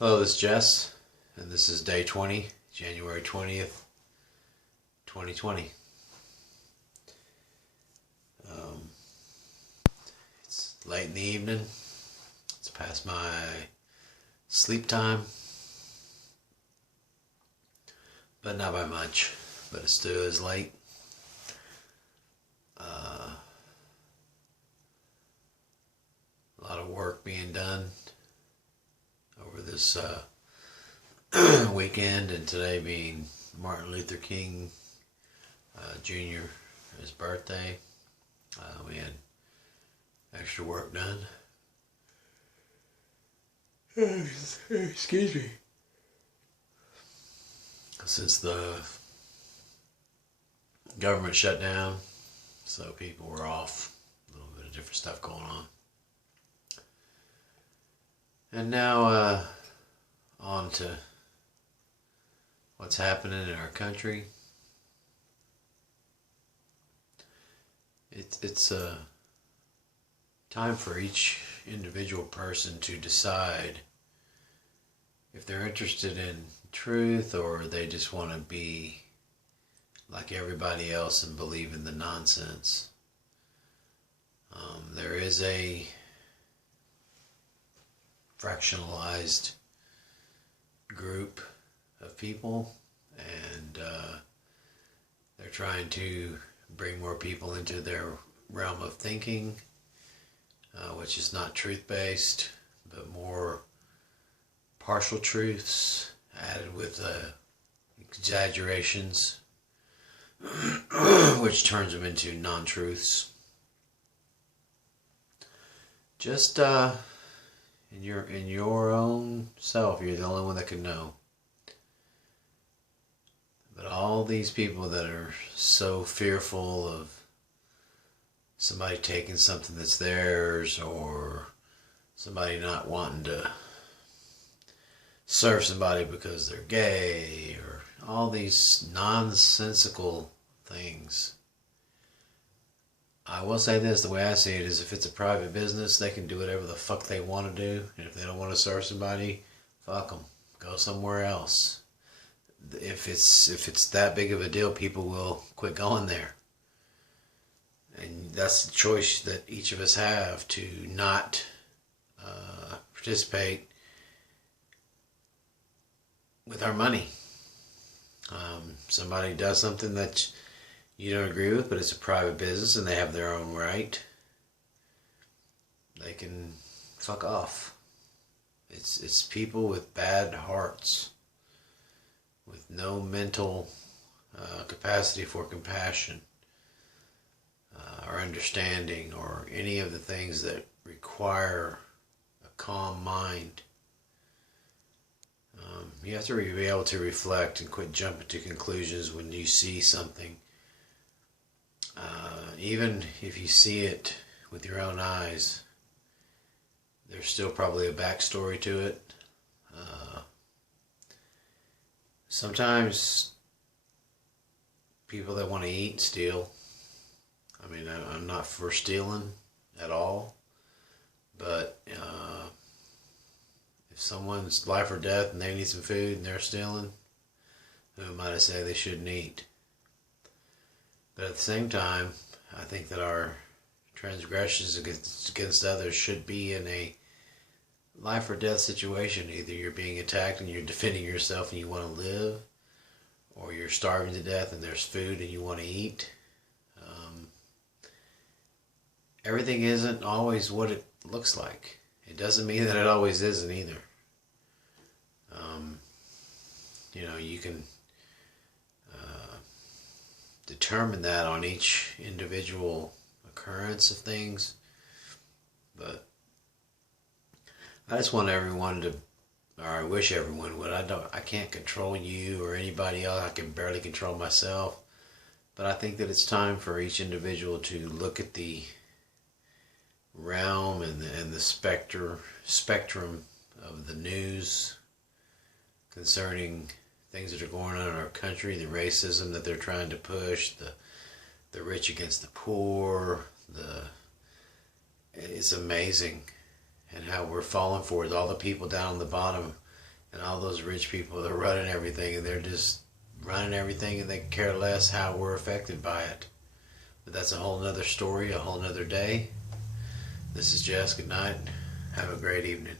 Hello, this is Jess, and this is day 20, January 20th, 2020. Um, it's late in the evening. It's past my sleep time, but not by much. But it still is late. A lot of work being done over this weekend, and today being Martin Luther King Jr. his birthday. We had extra work done. Excuse me. Since the government shut down, so people were off. A little bit of different stuff going on. And now on to what's happening in our country. It's time for each individual person to decide if they're interested in truth or they just want to be like everybody else and believe in the nonsense. There is a fractionalized group of people, and they're trying to bring more people into their realm of thinking, which is not truth-based, but more partial truths added with exaggerations, which turns them into non-truths. Just in your own self, you're the only one that can know. But all these people that are so fearful of somebody taking something that's theirs, or somebody not wanting to serve somebody because they're gay, or all these nonsensical things. I will say this, the way I see it is, if it's a private business, they can do whatever the fuck they want to do. And if they don't want to serve somebody, fuck them. Go somewhere else. If it's that big of a deal, people will quit going there. And that's the choice that each of us have, to not participate with our money. Somebody does something that you don't agree with, but it's a private business and they have their own right, they can fuck off. It's people with bad hearts, with no mental capacity for compassion or understanding, or any of the things that require a calm mind. You have to be able to reflect and quit jumping to conclusions when you see something. Even if you see it with your own eyes, there's still probably a backstory to it. Sometimes people that want to eat steal. I mean, I'm not for stealing at all, but if someone's life or death and they need some food and they're stealing, who am I to say they shouldn't eat? But at the same time, I think that our transgressions against others should be in a life or death situation. Either you're being attacked and you're defending yourself and you want to live, or you're starving to death and there's food and you want to eat. Everything isn't always what it looks like. It doesn't mean that it always isn't either. You can determine that on each individual occurrence of things, but I just want everyone to, or I wish everyone would. I can't control you or anybody else. I can barely control myself, but I think that it's time for each individual to look at the realm and the spectrum of the news concerning things that are going on in our country, the racism that they're trying to push, the rich against the poor, it's amazing, and how we're falling for it. All the people down on the bottom And all those rich people, they're running everything, and they're just running everything, and they care less how we're affected by it. But that's a whole nother story, a whole nother day. This is Jess. Good night. Have a great evening.